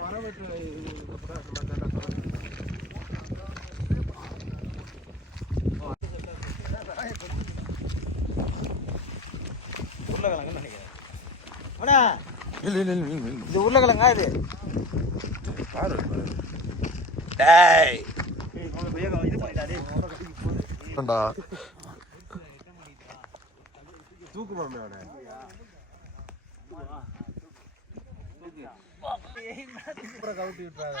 மரம் உருளைக்கிழங்கு நினைக்கிறேன். இது உருளைக்கிழங்கா இது? தூக்கு போறேன் கவுட்டி விட்டுறாங்க.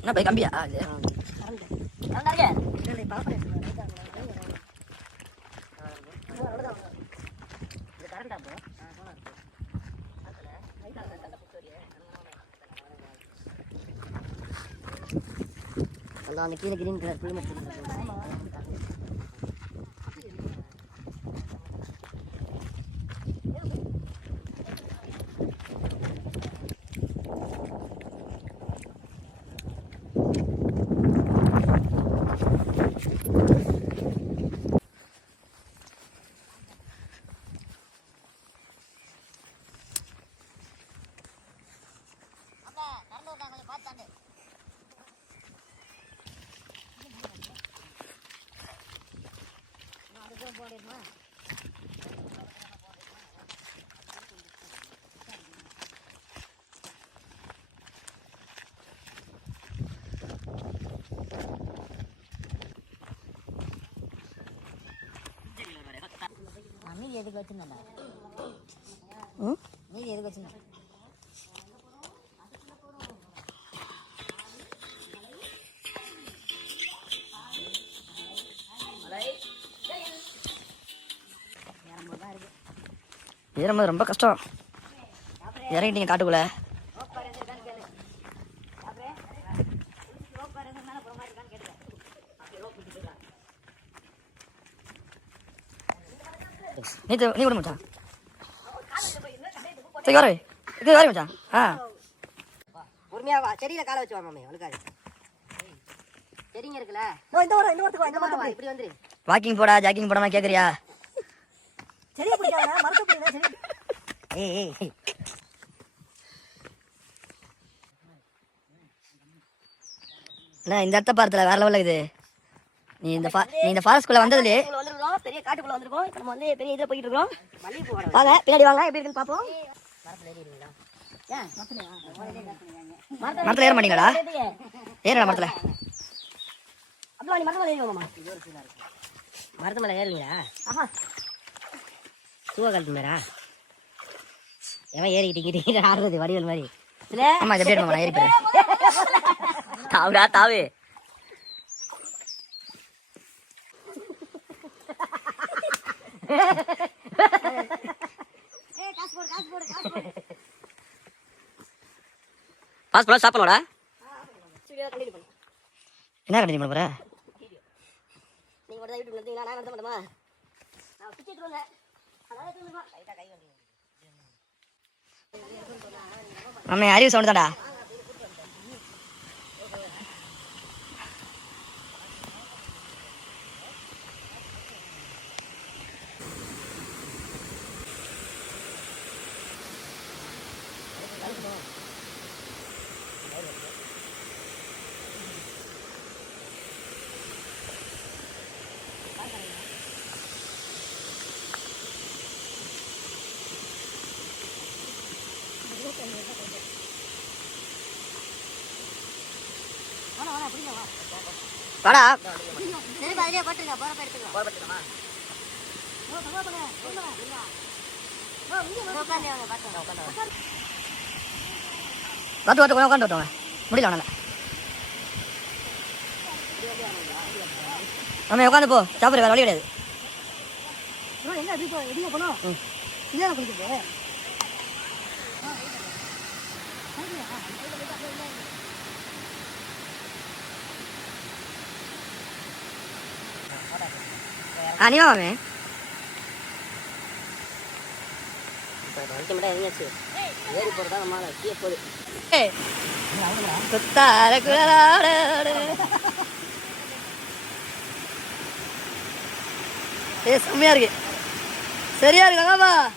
என்ன பை கம்பியா? அந்த கீழே கிரீன் கலர் புளி மட்டும் மீதி எதுக்கு வச்சுருந்தா? மீதி எதுக்கு வச்சுருந்தா? ஏறும்போது ரொம்ப கஷ்டம். இறங்கிட்டீங்க காட்டுக்குள்ள. நீ விட மச்சான். சரி வர இது வர மச்சான். பொறுமையா செடியில காலை வச்சு வாங்க. அவளுக்காது செடிங்க இருக்குல்ல. இப்படி வந்துரு. வாக்கிங் போடா ஜாக்கிங் போடாம கேக்குறியா? சரியா பிடிக்காதா? மரத்து பிடிக்கா சரி. ஏய் அண்ணா இந்த இடத்த பார்த்தல வேற லெவல்ல இது. நீ இந்த ஃபாரஸ்ட்குள்ள வந்ததுலே வந்துருக்கோம். பெரிய காட்டுக்குள்ள வந்திருக்கோம். இப்போ நம்ம வந்து பெரிய இதுல போயிட்டு இருக்கோம். வாங்க பின்னாடி வாங்க எப்படி இருக்குன்னு பாப்போம். மரத்துல ஏற மாட்டீங்களா? ஏறடா மரத்துல. அப்பா நீ மரத்துல ஏறுவோமா? மரத்து மேல ஏறுவீங்களா? ஆஹா சூவா கழுத்து மேரா எவன் ஏறிக்கிட்டு ஆடுறது வடிவல் மாதிரி. ஆமா இது எப்படி நான் ஏறிக்கிறேன். தாவுடா தாவு. பாஸ் போல சாப்பிடலடா. என்ன கண்டினியூ பண்ண போற? நீங்க மட்டும் யூடியூப்ல இருந்தீங்களா? நான் நடத்த மாட்டேமா? நான் டிக்கெட் வாங்க. அதாவது சொல்லுங்க. லைட்டா கை வந்து. அம்மே அறிவு சவுண்ட் தான்டா. வாடா உட்காந்து முடியல நம்ம உட்காந்து போ சாப்பிட வேற வழி கிடையாது. நீ வாமே வலிக்க மட்டும் இறங்கியாச்சு. ஏறி போகிறதா நம்மளால கீழே போகுது. குத்தார குழலாட செம்மையா இருக்கு. சரியா இருக்கு.